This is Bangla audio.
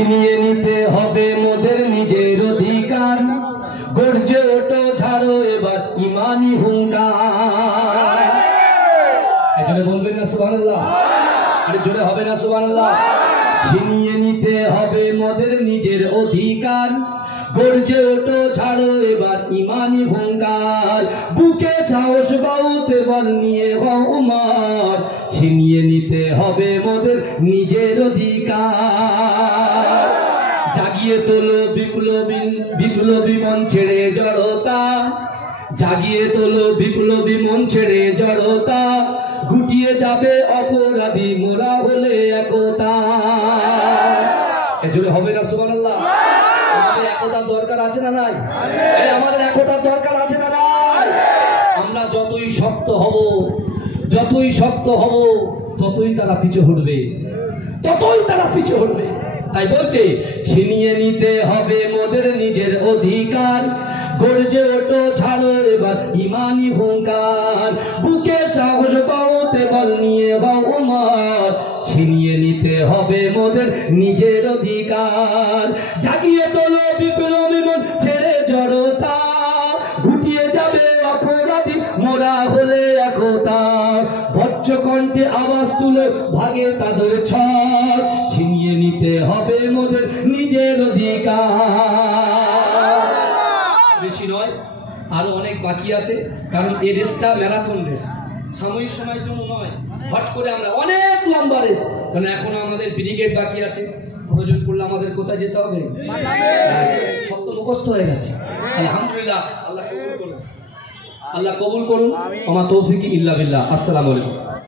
ছিনিয়ে নিতে হবে মোদের নিজের অধিকার, গর্জে ওঠো ছাড়ো এবার ইমানি হুঙ্কার। এজন্য বলবেন না সুবহানাল্লাহ? আরে জোরে হবে না সুবহানাল্লাহ? ছিনিয়ে নিতে হবে মোদের নিজের অধিকার, গর্জে ওঠো ছাড়ো এবার ইমানি হুঙ্কার। বুকে সাহস বাউতে বল নিয়ে হও উমার, ছিনিয়ে নিতে হবে মোদের নিজের অধিকার। জাগিয়ে তোলো বিপ্লবী মন ছেড়ে জড়তা, জাগিয়ে তোলো বিপ্লবী মন ছেড়ে জড়তা, গুটিয়ে যাবে অপরাধী মোরা হলে একতা। এজন্য হবে না সুবহানাল্লাহ? আমাদের একতার দরকার আছে না নাই? আমাদের একতার দরকার আছে না নাই? আমরা যতই শক্ত হব ততই তারা পিছু হটবে, তাই বলছে ছিনিয়ে নিতে হবে মোদের নিজের অধিকার, গর্জে ওঠো ছাড়ো এবার ইমানি হুঙ্কার। বুকে সাহস পাওতে বল নিয়ে হও উমার, ছিনিয়ে নিতে হবে মোদের নিজের অধিকার। জাগিয়ে তোলো বিপ্লবী মন ছেড়ে জড়তা, গুটিয়ে যাবে অপরাধী মোরা হলে একতা। বজ্র কণ্ঠে আওয়াজ তুলো ভাগে তাদের ছক, ছিনিয়ে নিতে হবে মোদের নিজের অধিকার। বেশি নয়, আরো অনেক বাকি আছে, কারণ এই রেসটা ম্যারাথন রেস, সাময়িক সময়ের জন্য নয়। হট করে আমরা অনেক লম্বা রেস, কারণ এখনো আমাদের ব্রিগেড বাকি আছে। প্রয়োজন পড়লে আমাদের কোথায় যেতে হবে? সব তো মুখস্থ হয়ে গেছে। আলহামদুলিল্লাহ, আল্লাহ কবুল করুন। আমার তৌফিক ইল্লা বিল্লাহ। আসসালামু আলাইকুম।